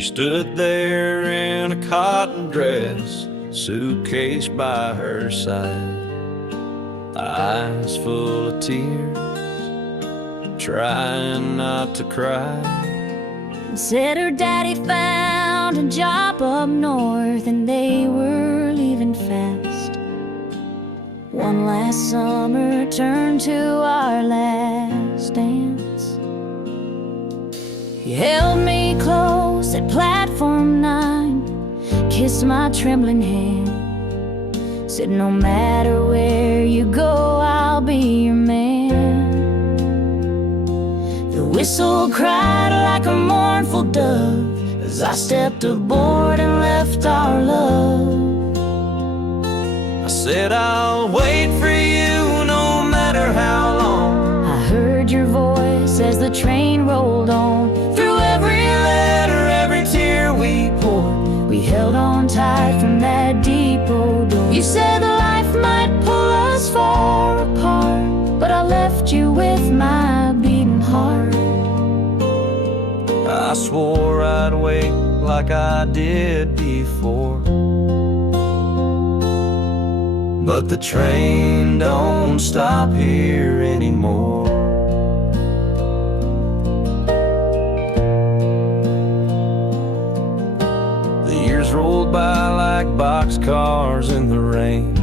She stood there in a cotton dress, suitcase by her side, eyes full of tears, trying not to cry. Said her daddy found a job up north and they were leaving fast. One last summer turned to our last dance. He held me close at platform 9, kissed my trembling hand, said no matter where you go, I'll be your man. The whistle cried like a mournful dove as I stepped aboard and left our love. I said I'll wait for you no matter how long. I heard your voice as the train rolled on. Through every letter, every tear we poured, We held on tight from that depot door. You said life might pull us far apart, but I left you with my beating heart. I swore I'd wait like I did before, but the train don't stop here anymore. The years rolled by like boxcars in the rain,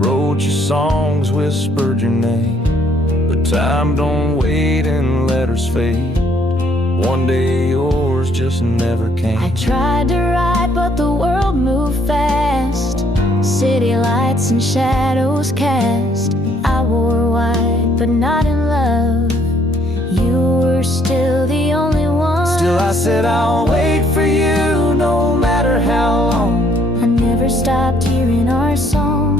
wrote you songs, whispered your name, but time don't wait and letters fade. One day yours just never came. I tried to write, but the world moved fast. City lights and shadows cast. I wore white, but not in love. You were still the only one. Still I said I'll wait for you no matter how long. I never stopped hearing our song.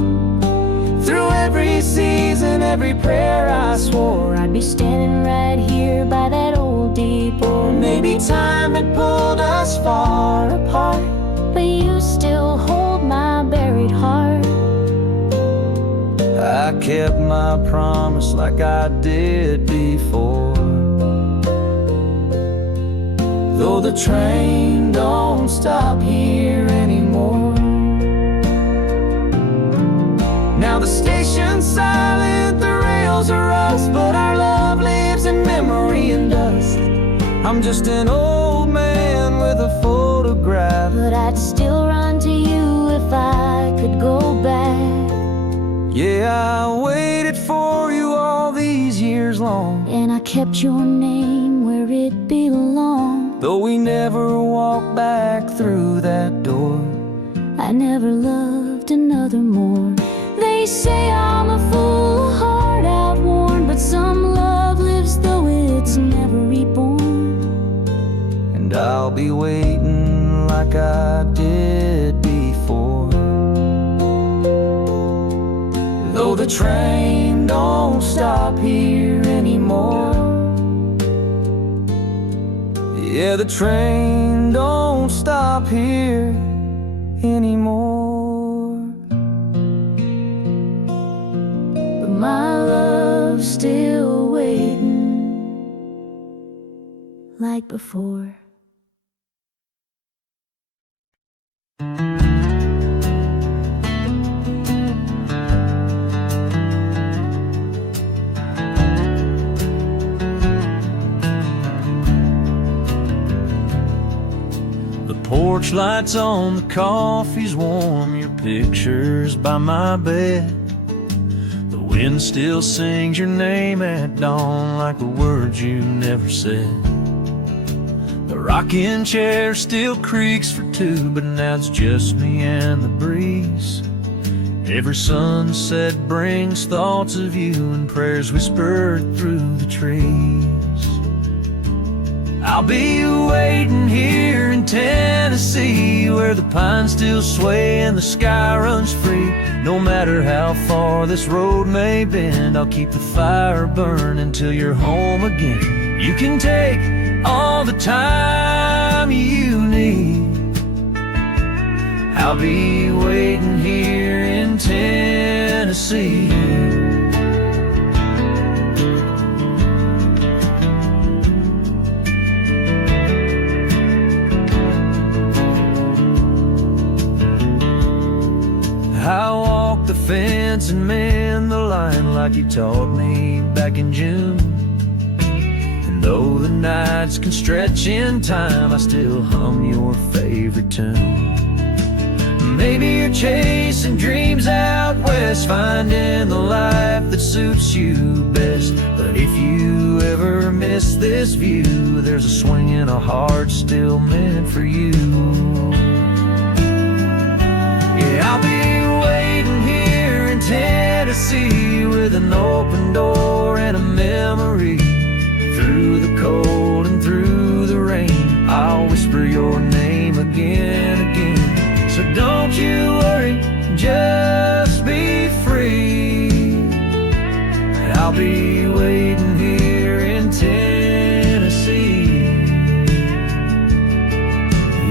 Through every season, every prayer I swore I'd be standing right here by that old depot. maybe time had pulled us far apart, but you still hold my buried heart. I kept my promise like I did before. Though the train don't stop here anymore. Now the station's silent, the rails are rust, but our love lives in memory and dust. I'm just an old man with a photograph, But I'd still run to you if I could go back. yeah, I waited for you all these years long. And I kept your name where it belonged. Though we never walked back through that door, I never loved another more. They say I'm a fool, heart outworn, but some love lives though it's never reborn. and I'll be waiting like I did before. Though the train don't stop here anymore. Yeah, the train don't stop here anymore. But my love's still waiting like before. Porch lights on, the coffee's warm, your picture's by my bed. The wind still sings your name at dawn like the words you never said. The rocking chair still creaks for two, but now it's just me and the breeze. Every sunset brings thoughts of you and prayers whispered through the trees. I'll be waiting here in Tennessee, where the pines still sway and the sky runs free. No matter how far this road may bend, I'll keep the fire burning till you're home again. You can take all the time you need. I'll be waiting here in Tennessee. the fence and mend the line like you taught me back in June. And though the nights can stretch in time, I still hum your favorite tune. Maybe you're chasing dreams out west, finding the life that suits you best. But if you ever miss this view, there's a swing in a heart still meant for you. Yeah, I'll be waiting here in Tennessee with an open door and a memory. Through the cold and through the rain, I'll whisper your name again, again. So don't you worry, just be free. I'll be waiting here in Tennessee.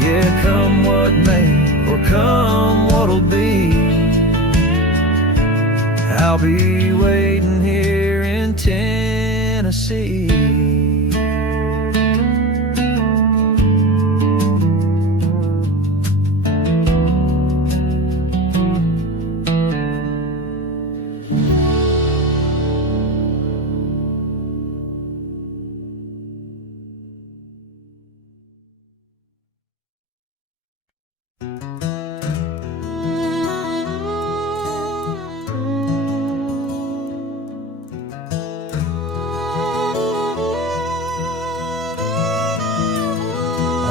Yeah, come what may, or come what'll be, I'll be waiting here in Tennessee.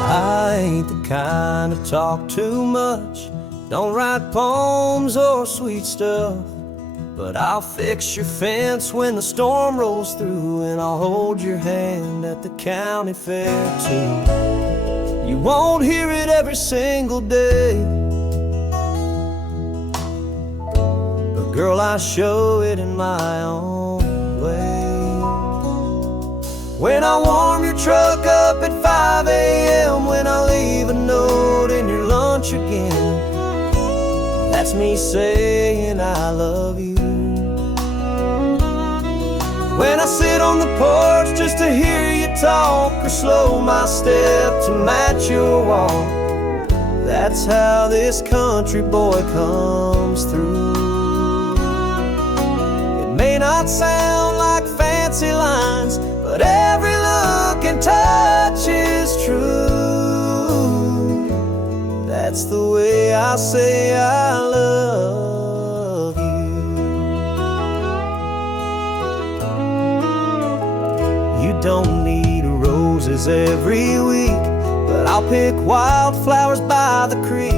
I ain't the kind to talk too much, don't write poems or sweet stuff, but I'll fix your fence when the storm rolls through, and I'll hold your hand at the county fair too. You won't hear it every single day, but girl, I show it in my own way. When I warm your truck up at 5 a.m., when I leave a note in your lunch again, that's me saying I love you. When I sit on the porch just to hear you talk, or slow my step to match your walk, that's how this country boy comes through. It may not sound like fancy lines, but every look and touch is true. That's the way I say I love you. You don't need roses every week, but I'll pick wildflowers by the creek.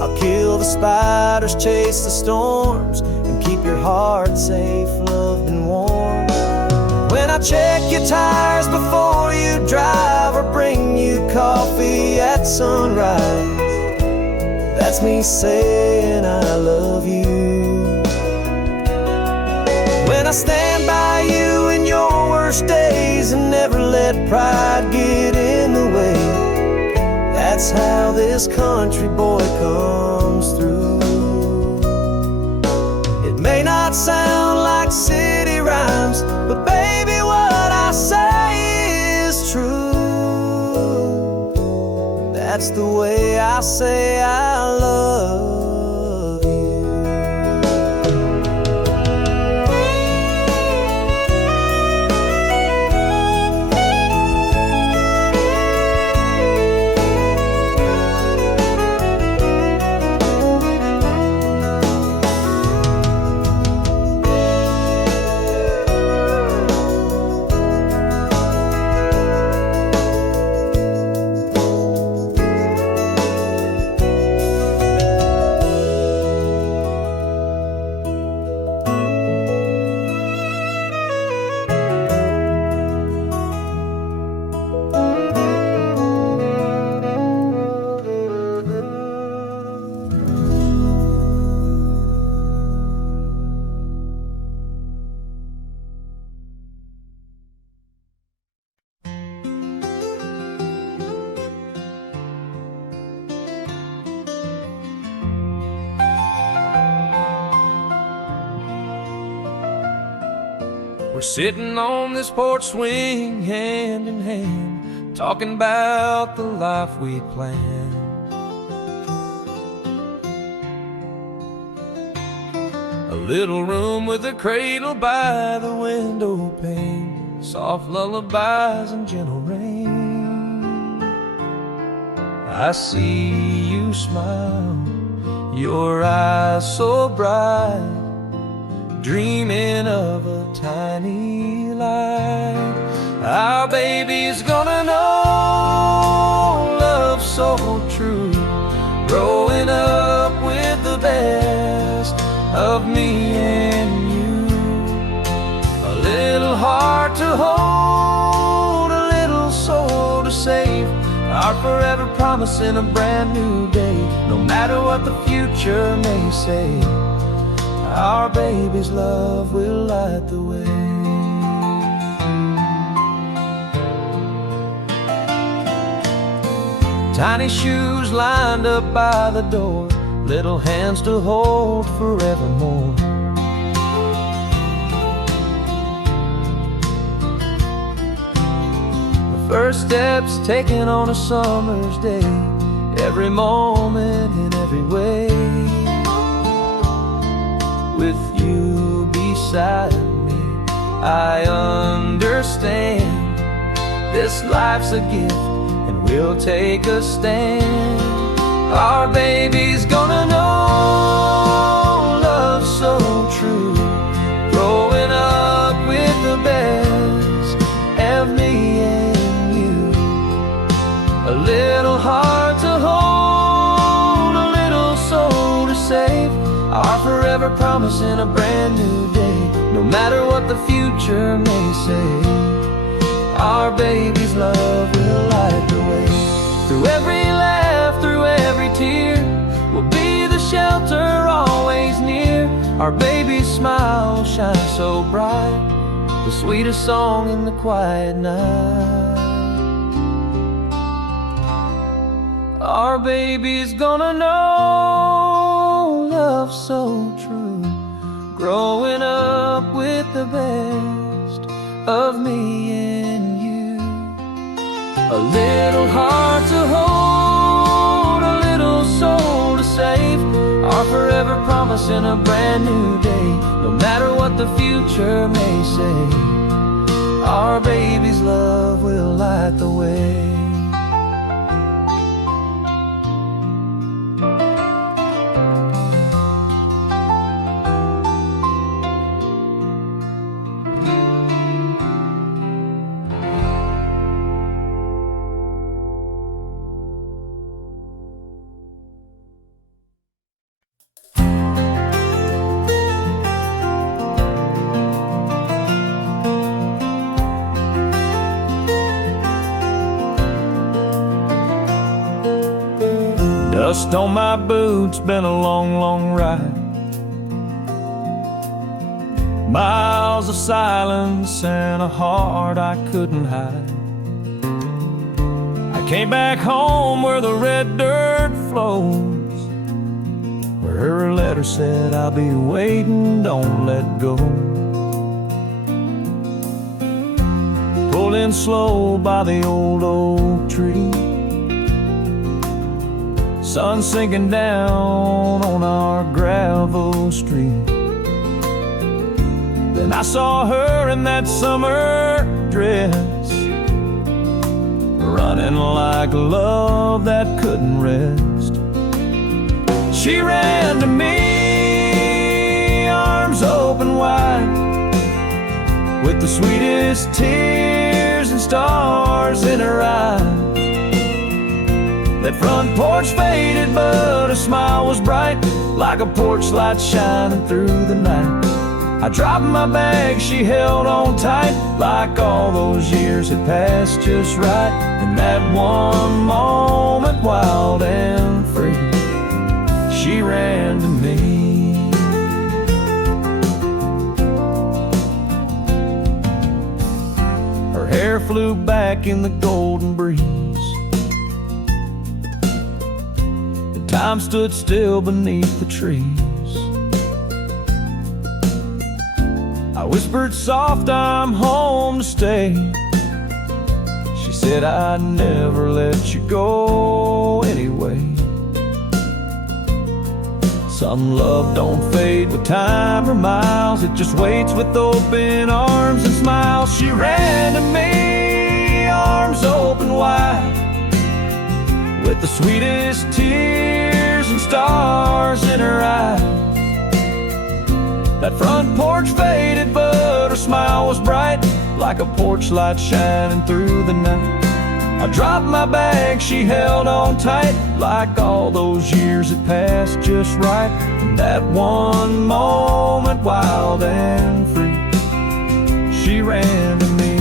I'll kill the spiders, chase the storms, and keep your heart safe, loved and warm. When I check your tires before you drive, or bring you coffee at sunrise, that's me saying I love you. When I stand by you in your worst days and never let pride get in the way, that's how this country boy comes through. It may not sound like city rhymes, but baby, what I say is true. That's the way I say I love you. We're sitting on this porch swing, hand in hand, talking about the life we planned. A little room with a cradle by the window pane, soft lullabies and gentle rain. I see you smile, your eyes so bright, dreaming of a tiny light. Our baby's gonna know love so true, growing up with the best of me and you. A little heart to hold, a little soul to save, our forever promise in a brand new day. No matter what the future may say, our baby's love will light the way. Tiny shoes lined up by the door, little hands to hold forevermore. The first steps taken on a summer's day, every moment in every way. With you beside me, I understand this life's a gift and we'll take a stand. Our baby's gonna know love so true, growing up with the best of me and you. A little heart to hold, a little soul to save, our forever promise in a brand new day. No matter what the future may say, our baby's love will light the way. Through every laugh, through every tear, we'll be the shelter always near. Our baby's smile shines so bright, the sweetest song in the quiet night. Our baby's gonna know love so true, growing up with the best of me and you. A little heart to hold, a little soul to save, our forever promise in a brand new day. No matter what the future may say, our baby's love will light the way. Dust on my boots, been a long, long ride. Miles of silence and a heart I couldn't hide. I came back home where the red dirt flows, where her letter said, I'll be waiting, don't let go. Pulled in slow by the old oak tree, sun sinking down on our gravel street. Then I saw her in that summer dress, running like love that couldn't rest. She ran to me, arms open wide, with the sweetest tears and stars in her eyes. That front porch faded, but her smile was bright, like a porch light shining through the night. I dropped my bag, she held on tight, like all those years had passed just right. In that one moment, wild and free, she ran to me. Her hair flew back in the golden breeze, time stood still beneath the trees. I whispered soft, I'm home to stay. She said, I'd never let you go anyway. Some love don't fade with time or miles, it just waits with open arms and smiles. She ran to me, arms open wide, with the sweetest tears and stars in her eyes. That front porch faded, but her smile was bright, like a porch light shining through the night. I dropped my bag, she held on tight, like all those years had passed just right. In that one moment, wild and free, she ran to me.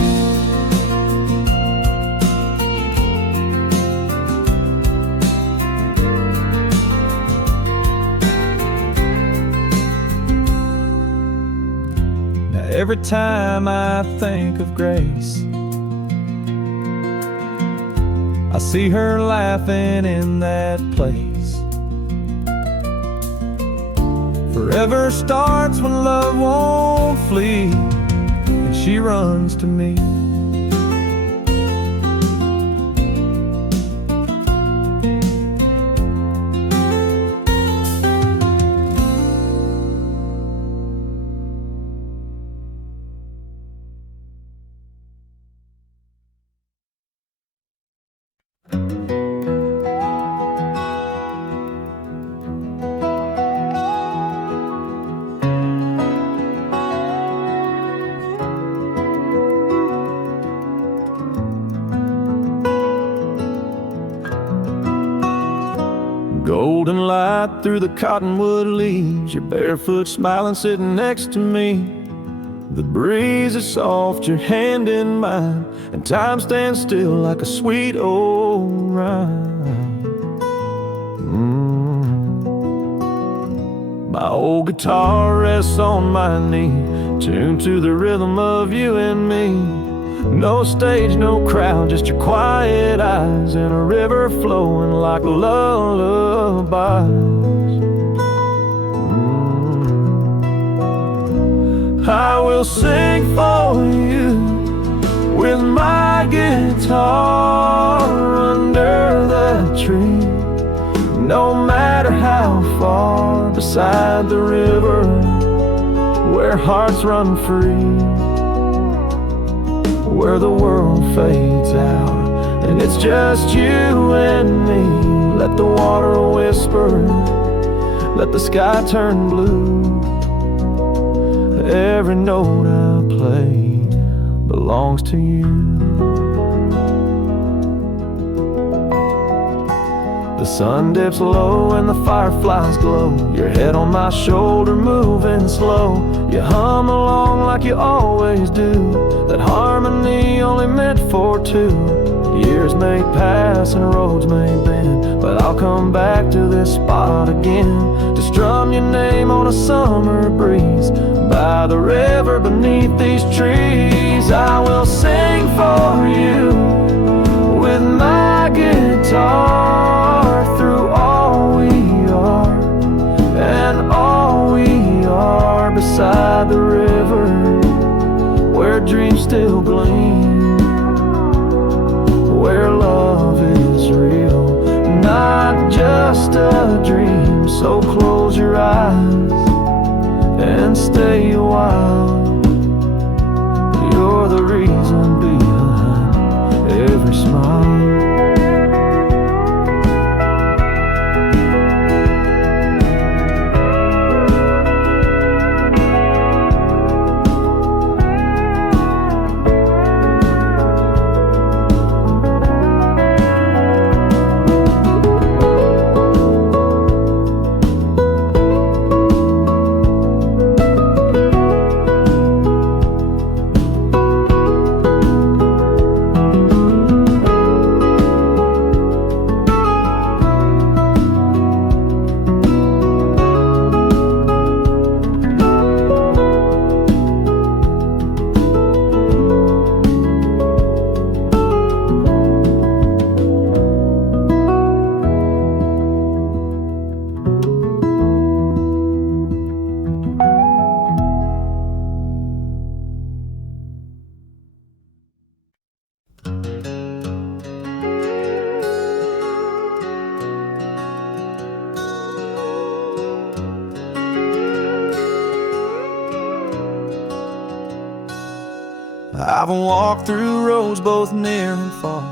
Now every time I think of Grace, I see her laughing in that place. Forever starts when love won't flee, and she runs to me. Golden light through the cottonwood leaves, you're barefoot smiling sitting next to me. The breeze is soft, your hand in mine, and time stands still like a sweet old rhyme. My old guitar rests on my knee, tuned to the rhythm of you and me. No stage, no crowd, just your quiet eyes and a river flowing like lullabies. I will sing for you with my guitar under the tree, no matter how far beside the river where hearts run free, where the world fades out and it's just you and me. Let the water whisper, let the sky turn blue. Every note I play belongs to you. The sun dips low and the fireflies glow, your head on my shoulder moving slow. You hum along like you always do, that harmony only meant for two. Years may pass and roads may bend, but I'll come back to this spot again, to strum your name on a summer breeze, by the river beneath these trees. I will sing for you with my guitar through all we are and all we are, beside the river where dreams still gleam, where love is real, not just a dream. So close your eyes and stay a while. You're the reason behind every smile. I've walked through roads both near and far,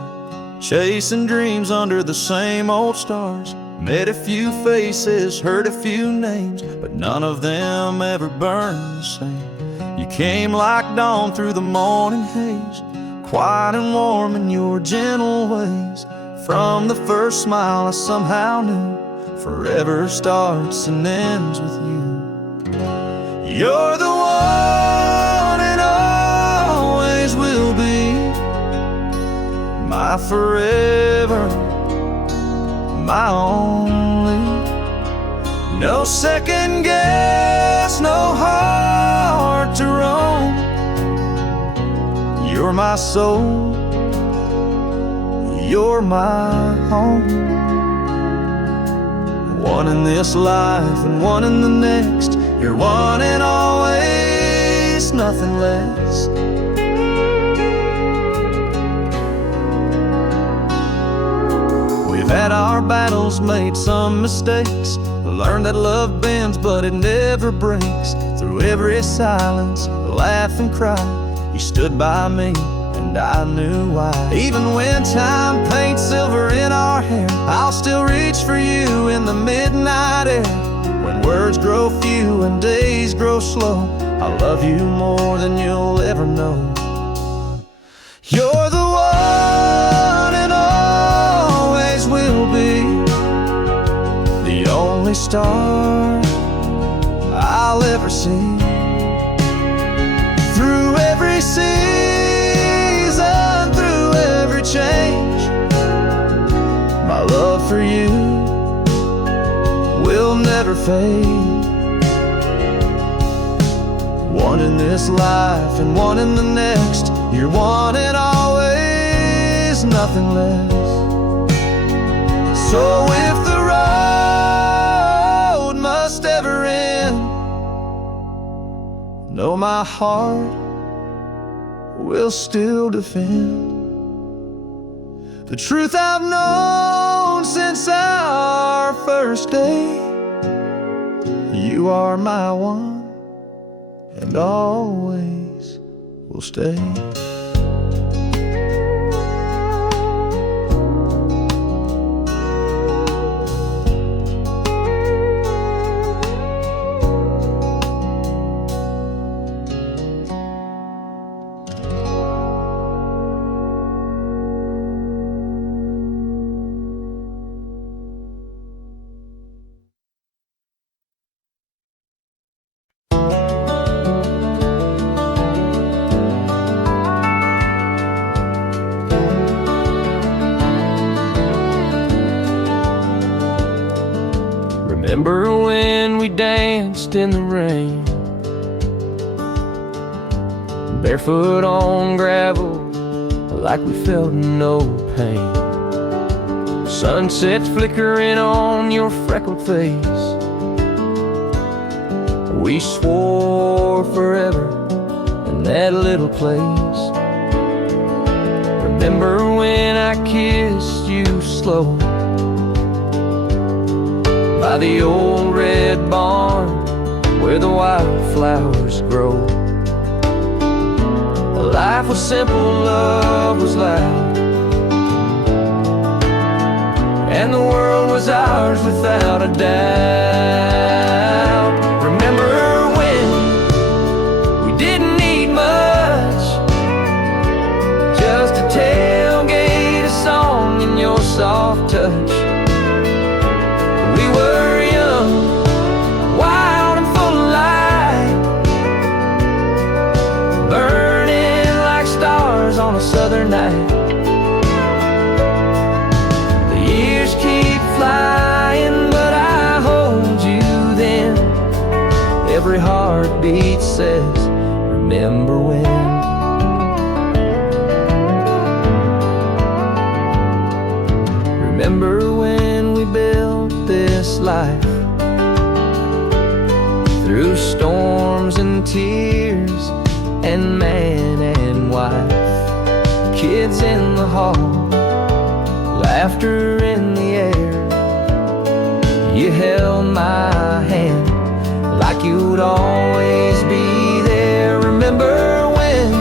chasing dreams under the same old stars. Met a few faces, heard a few names, but none of them ever burned the same. You came like dawn through the morning haze, quiet and warm in your gentle ways. From the first smile I somehow knew, forever starts and ends with you. You're the one and always will be, my forever, my only. No second guess, no heart to roam. You're my soul, you're my home. One in this life and one in the next. You're one and always, nothing less. We've had our battles, made some mistakes, learned that love bends but it never breaks. Through every silence, laugh and cry, you stood by me and I knew why. Even when time paints silver in our hair, I'll still reach for you in the midnight air. When words grow few and days grow slow, I love you more than you'll ever know. You're the one and always will be, the only star I'll ever see. Through every season, through every change, my love for you will never fade. One in this life and one in the next. You're one and always, nothing less. So if the road must ever end, know my heart will still defend the truth I've known since our first day. You are my one and always will stay. Remember when we danced in the rain, barefoot on gravel, like we felt no pain. Sunsets flickering on your freckled face. We swore forever in that little place. Remember when I kissed you slow by the old red barn where the wildflowers grow. Life was simple, love was loud, and the world was ours without a doubt. Remember when we didn't need much, just a tailgate, a song, and your soft touch. We were young, wild and full of light, burning like stars on a southern night. The years keep flying, but I hold you then. Every heartbeat says, remember when. Remember when we built this life, through storms and tears, and man and wife, kids in the hall, laughter in the air. You held my hand like you'd always be there. Remember when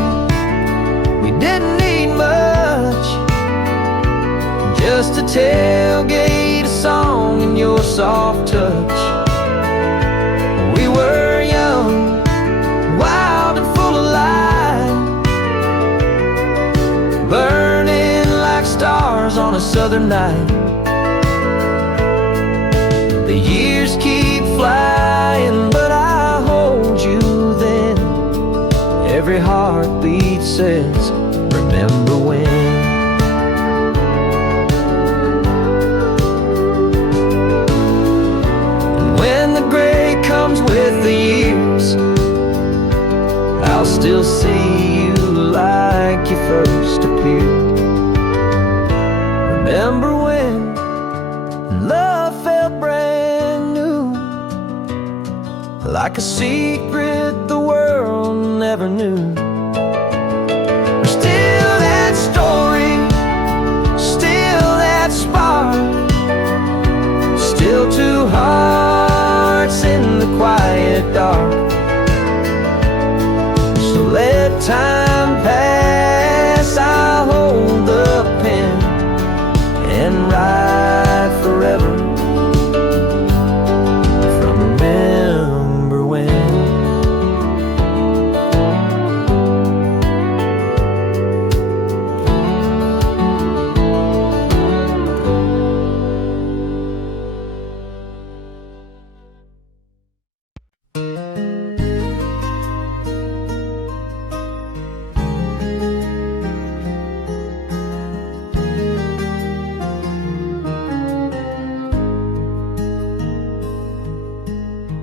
tailgate, a song in your soft touch. We were young, wild and full of life, burning like stars on a southern night. The years keep flying, but I hold you then. Every heartbeat says, remember when. And when the gray comes with the years, I'll still see you like you first appeared. Remember when love felt brand new, like a secret the world never knew. Still that story, still that spark, still two hearts in the quiet dark. So let time pass, I'll hold the pen and write forever from remember when.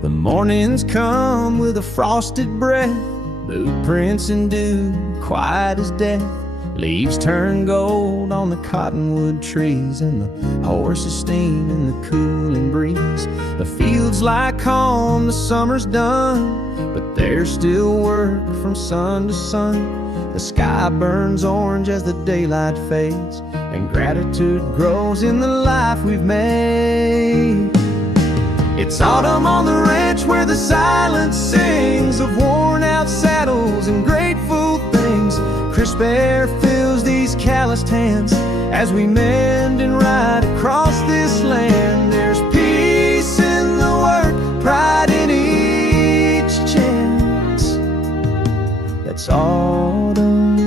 The mornings come with a frosted breath, boot prints and dew, quiet as death. Leaves turn gold on the cottonwood trees, and the horses steam in the cooling breeze. The fields lie calm, the summer's done, but there's still work from sun to sun. The sky burns orange as the daylight fades, and gratitude grows in the life we've made. It's autumn on the ranch where the silence sings of worn-out saddles and grateful things. Crisp air fills these calloused hands as we mend and ride across this land. There's peace in the work, pride in each chance. That's autumn,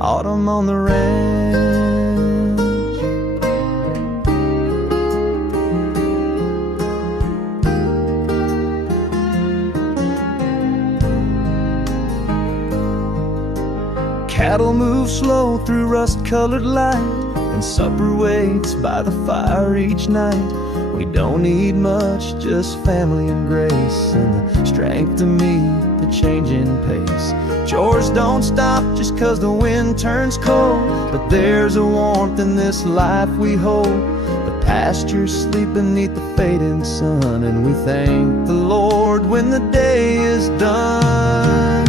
autumn on the ranch. Cattle move slow through rust-colored light, and supper waits by the fire each night. We don't need much, just family and grace, and the strength to meet the changing pace. Chores don't stop just 'cause the wind turns cold, but there's a warmth in this life we hold. The pastures sleep beneath the fading sun, and we thank the Lord when the day is done.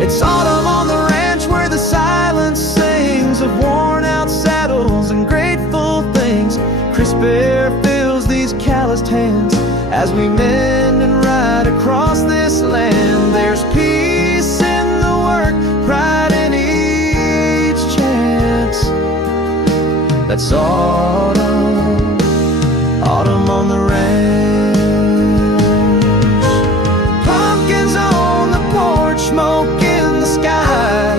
It's autumn on the ranch where the silence sings of worn-out saddles and grateful things. Crisp air fills these calloused hands as we mend and ride across this land. There's peace in the work, pride in each chance. That's autumn, autumn on the ranch. Pumpkins on the porch, smoke in the sky.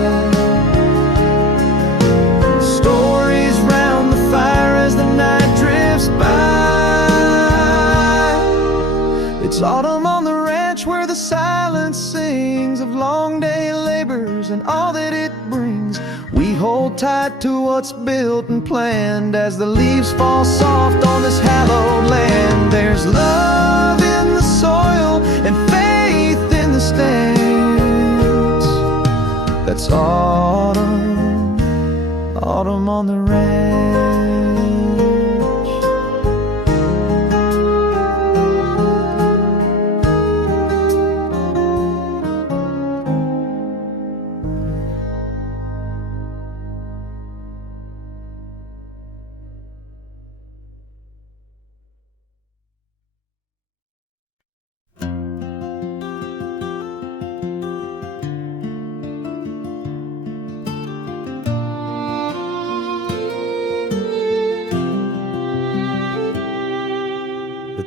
Stories round the fire as the night drifts by. It's autumn on the ranch where the silence sings of long day labors and all that it brings. We hold tight to what's built and planned as the leaves fall soft on this hallowed land. There's love in the soil and faith in the stands. That's autumn, autumn on the ranch.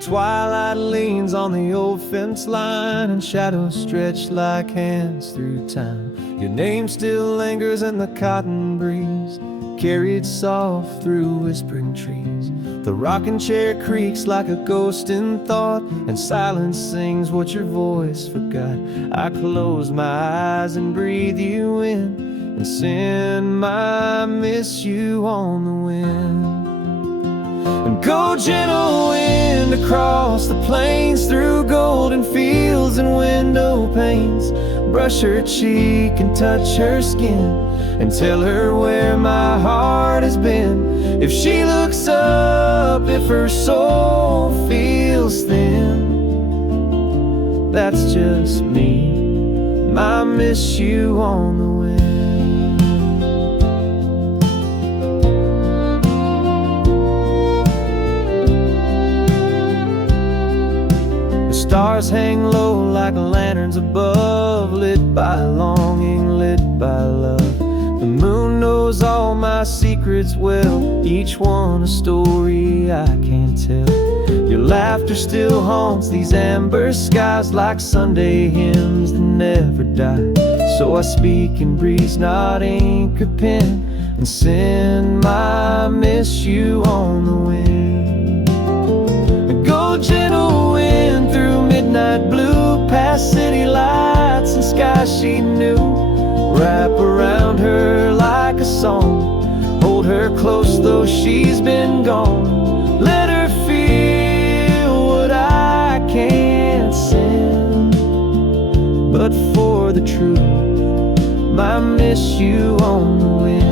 twilight leans on the old fence line, and shadows stretch like hands through time. Your name still lingers in the cotton breeze, carried soft through whispering trees. The rocking chair creaks like a ghost in thought, and silence sings what your voice forgot. I close my eyes and breathe you in, and send my miss you on the wind. And go gentle wind across the plains, through golden fields and window panes. Brush her cheek and touch her skin, and tell her where my heart has been. If she looks up, if her soul feels thin, that's just me, I miss you on the wind. The stars hang low like lanterns above, lit by longing, lit by love. The moon knows all my secrets well, each one a story I can't tell. Your laughter still haunts these amber skies, like Sunday hymns that never die. So I speak in breeze, not ink or pen, and send my miss you on the wind. And go gentle wind through midnight blue, past city lights and skies she knew. Wrap around her like a song, hold her close though she's been gone. Let her feel what I can't send, but for the truth, I miss you on the wind.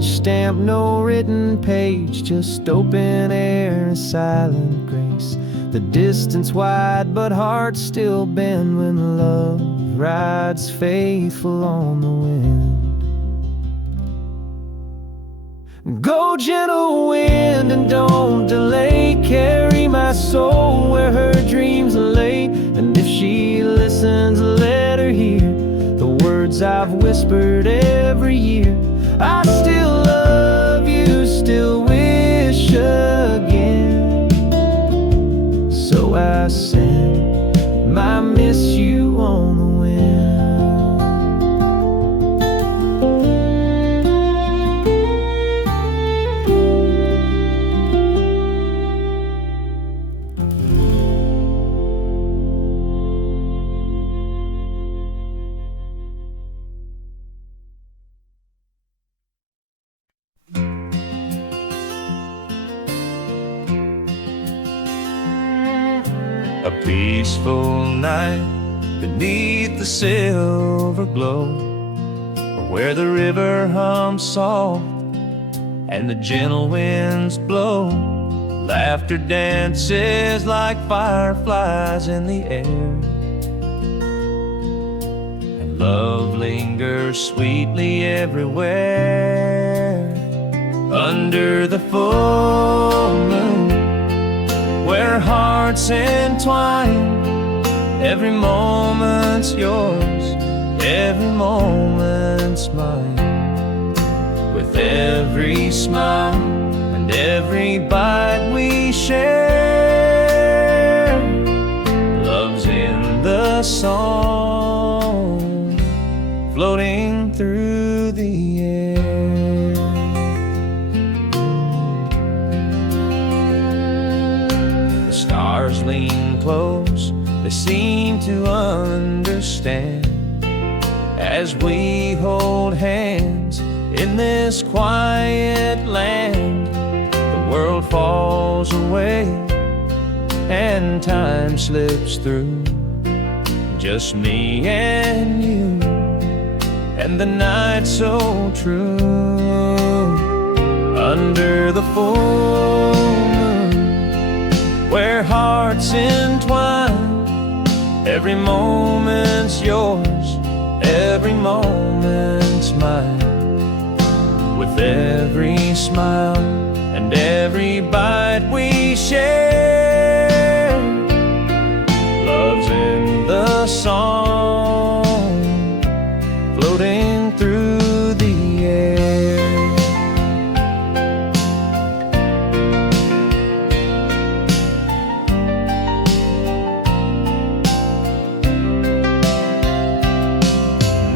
Stamp, no written page, just open air and silent grace. The distance wide, but hearts still bend when love rides faithful on the wind. Go gentle wind and don't delay, carry my soul where her dreams lay. And if she listens, let her hear the words I've whispered every year. I still love you, still wish again. So I send my miss you on the A peaceful night beneath the silver glow, where the river hums soft and the gentle winds blow. Laughter dances like fireflies in the air, and love lingers sweetly everywhere. Under the full moon, where hearts entwine, every moment's yours, every moment's mine. With every smile and every bite we share, love's in the song, floating through the air. Stars lean close, they seem to understand, as we hold hands in this quiet land. The world falls away and time slips through, just me and you, and the night so true. Under the full moon, where where hearts entwine. Every moment's yours, every moment's mine. With every smile and every bite we share, love's in the song, floating through the air.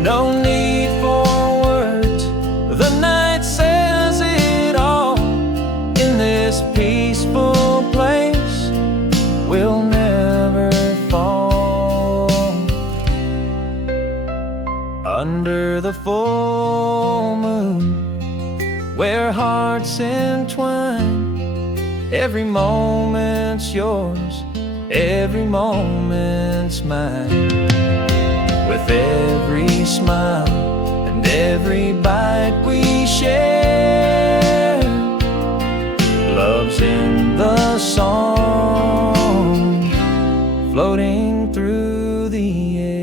No need for words, the night says it all. In this peaceful place, we'll never fall. Under the full moon, where hearts entwine, every moment's yours, every moment's mine. With every smile and every bite we share, love's in the song, floating through the air.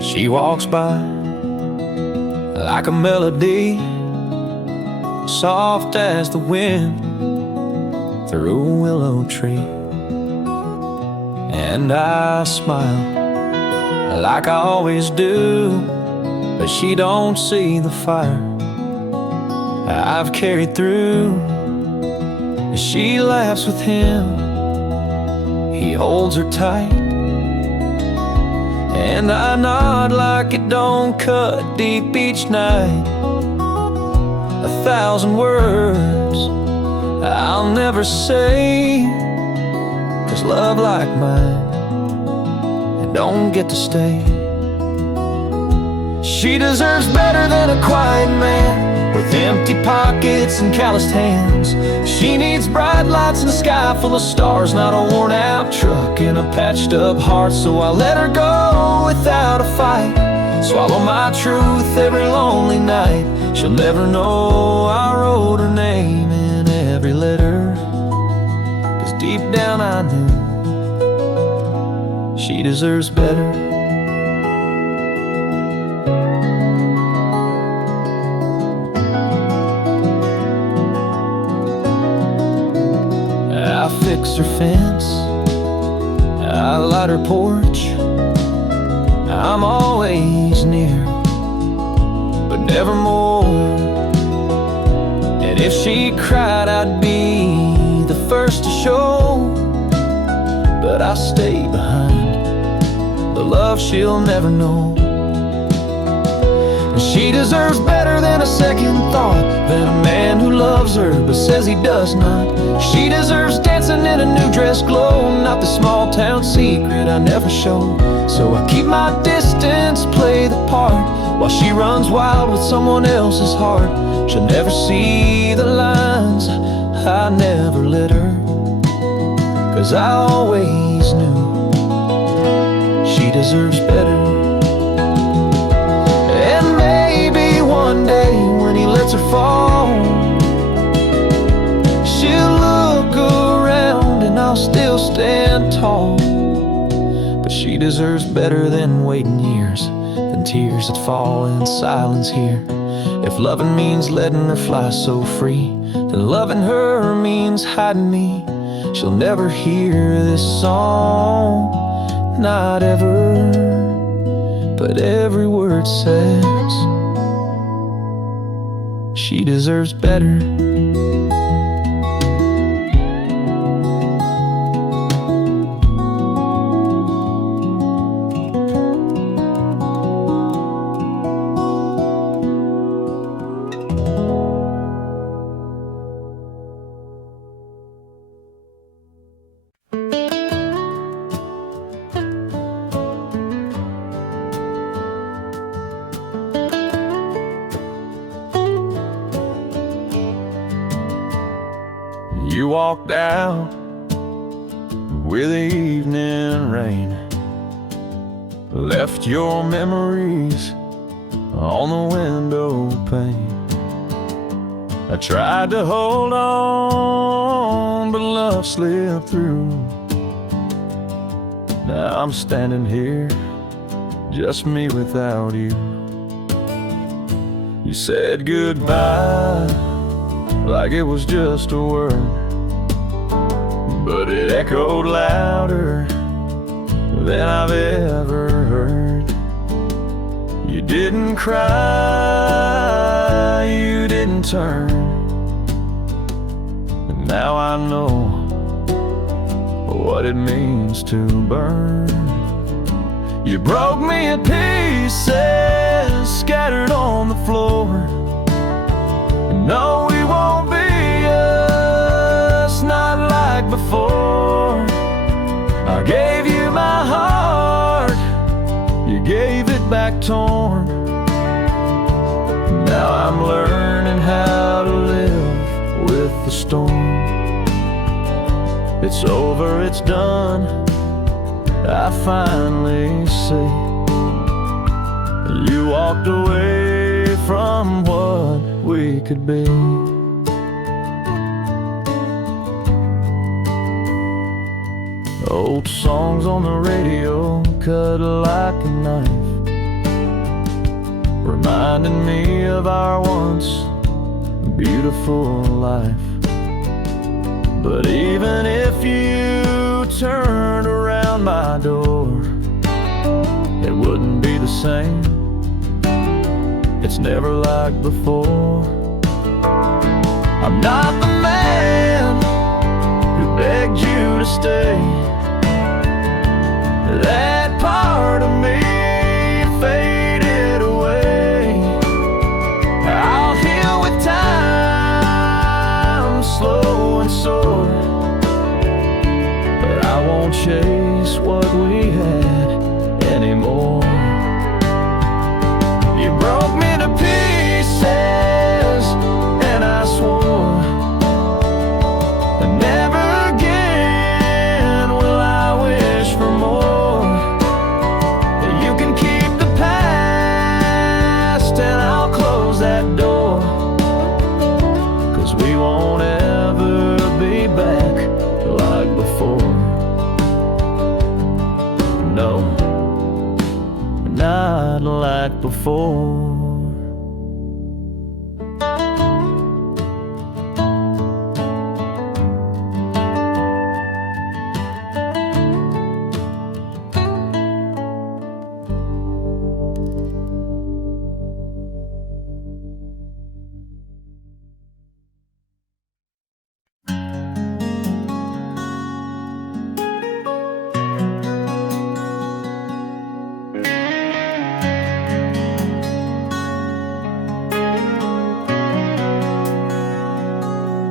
She walks by like a melody, soft as the wind through a willow tree. And I smile like I always do, but she don't see the fire I've carried through. She laughs with him, he holds her tight, and I nod like it don't cut deep each night. 1,000 words I'll never say, 'cause love like mine, it don't get to stay. She deserves better than a quiet man with empty pockets and calloused hands. She needs bright lights and a sky full of stars, not a worn out truck and a patched up heart. So I let her go without a fight, swallow my truth every lonely night. She'll never know I wrote her name in every letter, 'cause deep down I knew she deserves better. I fix her fence, I light her porch, I'm always near, but never more. And if she cried, I'd be the first to show, but I stay behind the love she'll never know. And she deserves better than a second thought, than a man who loves her but says he does not. She deserves dancing in a new dress glow, not the small town secret I never show. So I keep my distance, play the part, while she runs wild with someone else's heart. She'll never see the lines I never let her, 'cause I always knew she deserves better. And maybe one day when he lets her fall, she'll look around and I'll still stand tall. But she deserves better than waiting years, than tears that fall in silence here. If loving means letting her fly so free, then loving her means hiding me. She'll never hear this song, not ever, but every word says she deserves better. You walked out with the evening rain, left your memories on the window pane. I tried to hold on, but love slipped through. Now I'm standing here, just me without you. You said goodbye like it was just a word, but it echoed louder than I've ever heard. You didn't cry, you didn't turn, and now I know what it means to burn. You broke me in pieces, scattered on the floor. And no, we won't be us, not like before. I gave you my heart, you gave it back torn. Now I'm learning how to live with the storm. It's over, it's done, I finally see. You walked away from what we could be. Old songs on the radio cut like a knife, reminding me of our once beautiful life. But even if you turned around my door, it wouldn't be the same. It's never like before. I'm not the man who begged you to stay. That part of me faded away. I'll heal with time, slow and sore, but I won't chase what we had anymore. You broke me to pieces, and I swore never again will I wish for more. You can keep the past, and I'll close that door, 'cause we won't ever be back like before. No, not like before.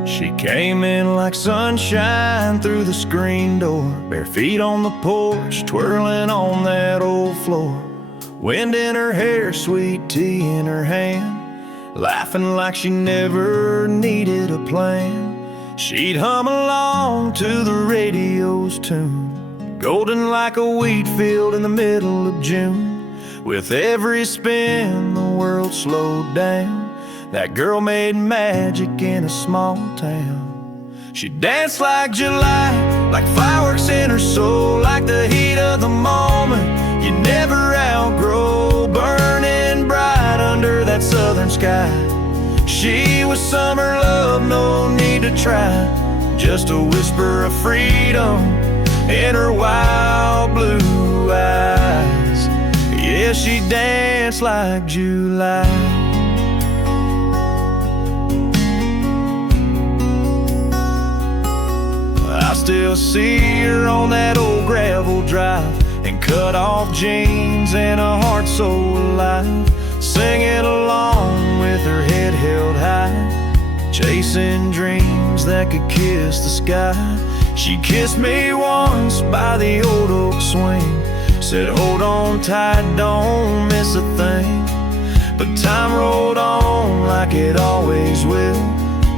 She came in like sunshine through the screen door, bare feet on the porch, twirling on that old floor. Wind in her hair, sweet tea in her hand, laughing like she never needed a plan. She'd hum along to the radio's tune, golden like a wheat field in the middle of June. With every spin, the world slowed down. That girl made magic in a small town. She danced like July, like fireworks in her soul, like the heat of the moment you never outgrow, burning bright under that southern sky. She was summer love, no need to try, just a whisper of freedom in her wild blue eyes. Yeah, she danced like July. I still see her on that old gravel drive, in cut-off jeans and a heart so alive, singing along with her head held high, chasing dreams that could kiss the sky. She kissed me once by the old oak swing, said hold on tight, don't miss a thing. But time rolled on like it always will.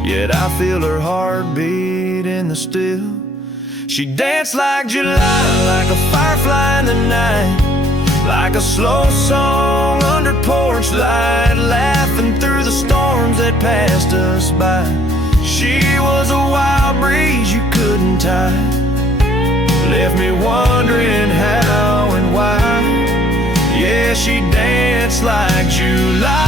yet I feel her heartbeat in the still. She danced like July, like a firefly in the night, like a slow song under porch light, laughing through the storms that passed us by. She was a wild breeze you couldn't tie, left me wondering how and why. Yeah, she danced like July.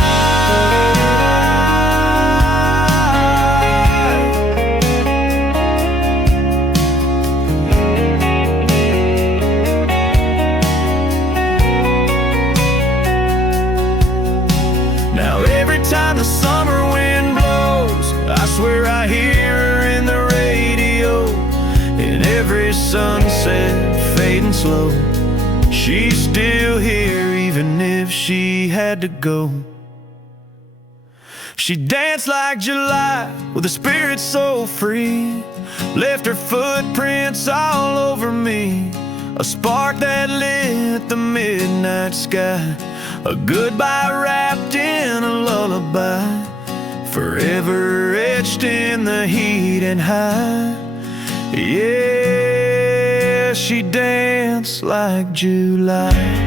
Now every time the summer wind blows, I swear I hear her in the radio. In every sunset fading slow, she's still here even if she had to go. She danced like July with a spirit so free, left her footprints all over me, a spark that lit the midnight sky, a goodbye wrapped in a lullaby, forever etched in the heat and high. Yeah, she danced like July.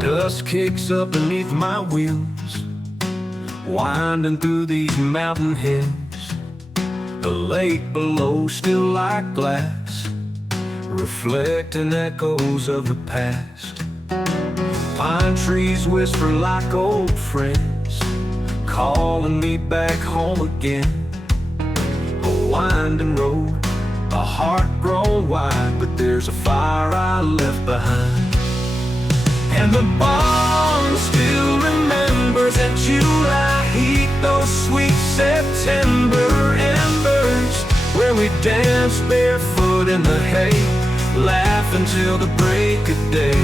Dust kicks up beneath my wheels, winding through these mountain hills. The lake below still like glass, reflecting echoes of the past. Pine trees whisper like old friends, calling me back home again. A winding road, a heart grown wide, but there's a fire I left behind. And the barn still remembers that July heat, those sweet September embers, where we danced barefoot in the hay, laughing till the break of day.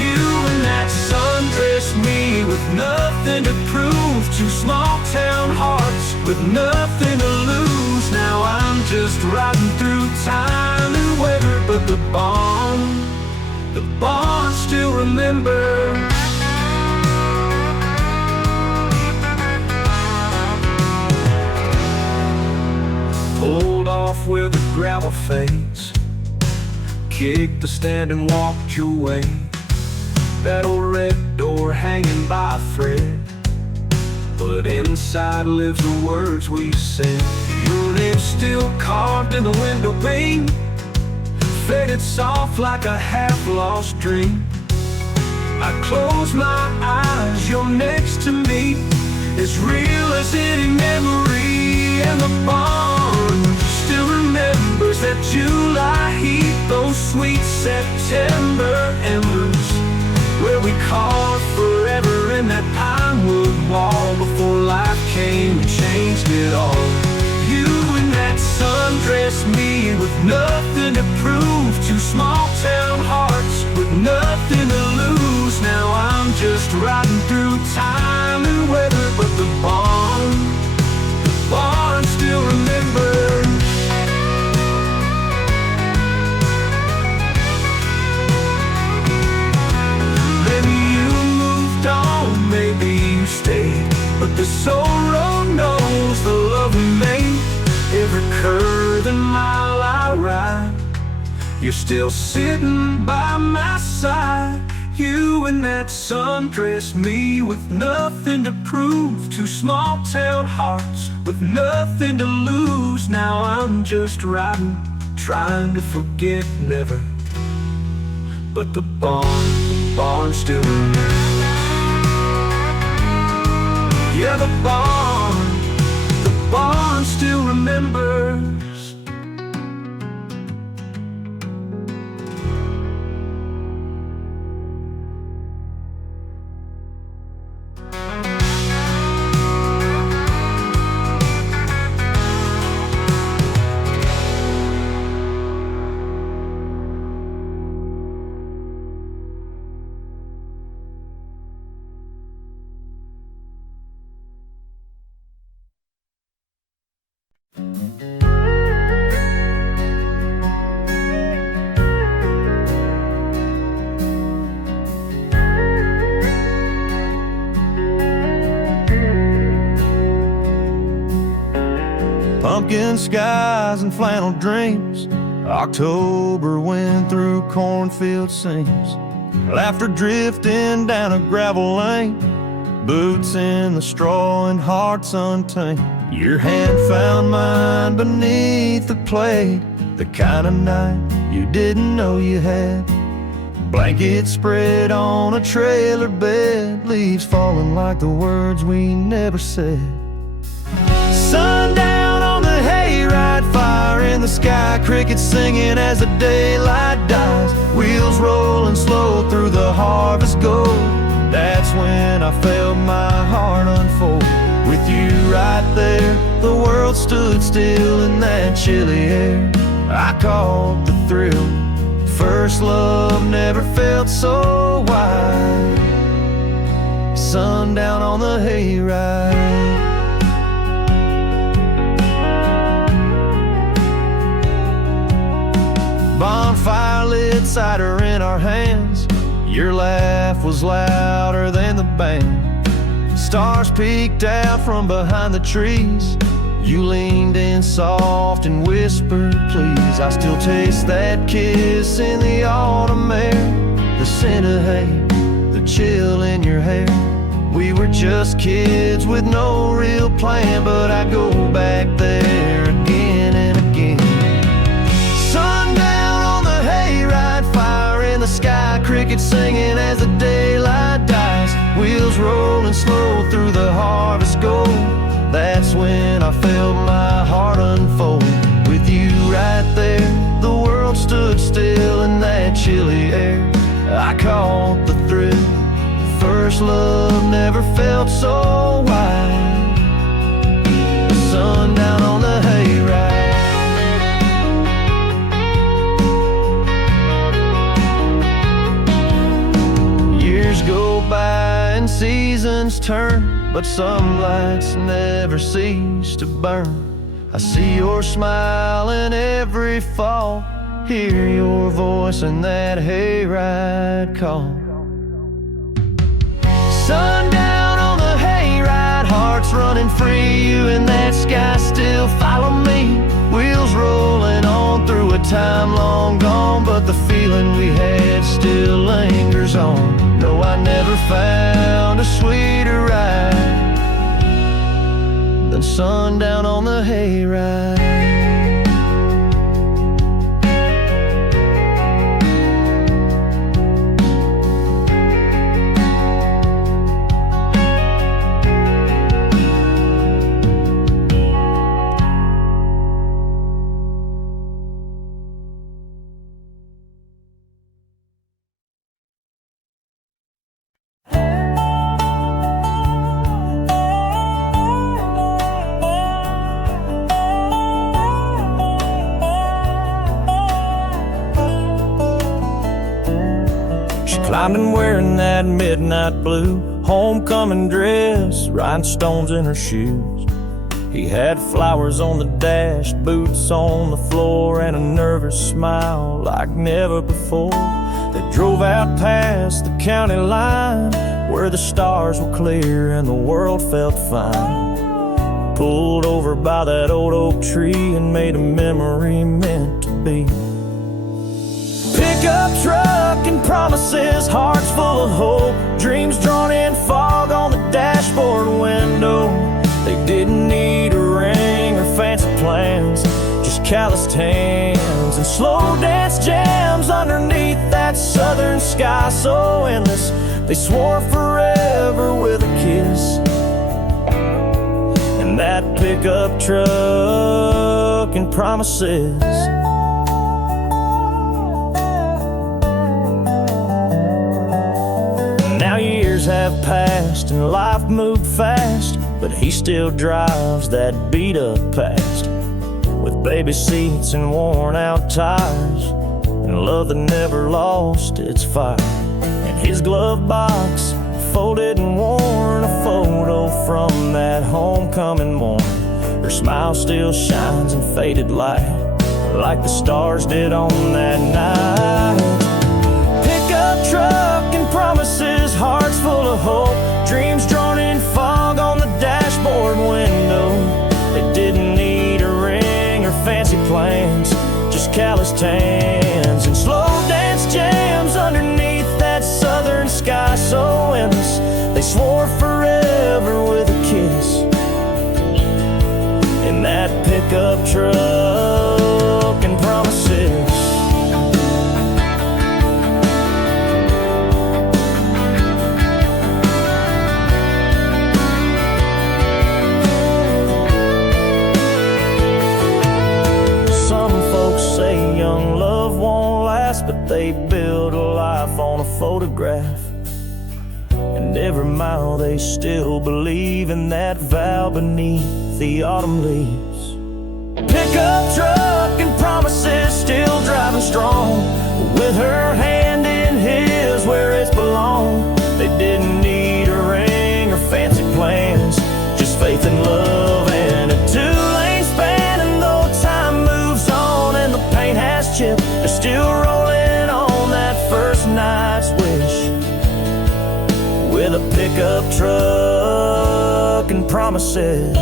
You and that sun dressed me with nothing to prove, two small town hearts with nothing to lose. Now I'm just riding through time and weather, but the barn still remembers. Pulled off where the gravel fades, kicked the stand and walked your way. That old red door hanging by a thread, but inside lives the words we said. Your name's still carved in the window pane, faded soft like a half-lost dream. I close my eyes, you're next to me, as real as any memory. And the barn still remembers that July heat, those sweet September embers, where we caught forever in that pine wood wall, before life came and changed it all. You and that sun dressed me with nothing to prove, two small town hearts with nothing to lose. Now I'm just riding through time and weather, but the barn still remembers. Maybe you moved on, maybe you stayed, but the soul road knows the love we made. Every curve and mile I ride, you're still sitting by my side. You and that sun dressed me with nothing to prove, two small town hearts with nothing to lose. Now I'm just riding, trying to forget never, but the barn still remembers. Yeah, the barn still remembers. Pumpkin skies and flannel dreams, October wind through cornfield seams, laughter drifting down a gravel lane, boots in the straw and hearts untamed. Your hand found mine beneath the plate, the kind of night you didn't know you had. Blanket spread on a trailer bed, leaves falling like the words we never said. Sundown on the hayride, fire in the sky, crickets singing as the daylight dies, wheels rolling slow through the harvest gold. That's when I felt my heart unfold. With you right there, the world stood still in that chilly air. I caught the thrill, first love never felt so wide. Sundown on the hayride. Bonfire lit, cider in our hands, your laugh was louder than the band. Stars peeked out from behind the trees, you leaned in soft and whispered please. I still taste that kiss in the autumn air, the scent of hay, the chill in your hair. We were just kids with no real plan, but I go back there again and again. Sundown on the hayride, fire in the sky, crickets singing as the daylight dies, wheels rolling slow through the harvest gold. That's when I felt my heart unfold. With you right there, the world stood still in that chilly air. I caught the thrill, first love never felt so wide. Sundown on the hayride. Years go by and seasons turn, but some lights never cease to burn. I see your smile in every fall, hear your voice in that hayride call. Sundown on the hayride, hearts running free, you in that sky still follow me. Wheels rolling on through a time long gone, but the feeling we had still lingers on. No, I never found a sweeter ride than sundown on the hayride. Climbed in wearing that midnight blue homecoming dress, rhinestones in her shoes. He had flowers on the dash, boots on the floor, and a nervous smile like never before. They drove out past the county line, where the stars were clear and the world felt fine. Pulled over by that old oak tree and made a memory meant to be. Pickup truck and promises, hearts full of hope, dreams drawn in fog on the dashboard window. They didn't need a ring or fancy plans, just calloused hands and slow dance jams underneath that southern sky so endless. They swore forever with a kiss. And that pickup truck and promises. Now years have passed and life moved fast, but he still drives that beat-up past, with baby seats and worn-out tires, and love that never lost its fire. In his glove box, folded and worn, a photo from that homecoming morning. Her smile still shines in faded light, like the stars did on that night. Pickup truck and promises, hearts full of hope, dreams drawn in fog on the dashboard window. They didn't need a ring or fancy plans, just calloused hands and slow dance jams underneath that southern sky so endless. They swore forever with a kiss in that pickup truck and promises. Some folks say young love won't last, but they build a life on a photograph. And every mile they still believe in that vow beneath the autumn leaves. Pickup truck and promises, still driving strong, with her hand in his where it belonged. They didn't need a ring or fancy plans, just faith and love and a two-lane span. And though time moves on and the paint has chipped, they're still rolling on that first night's wish, with a pickup truck and promises.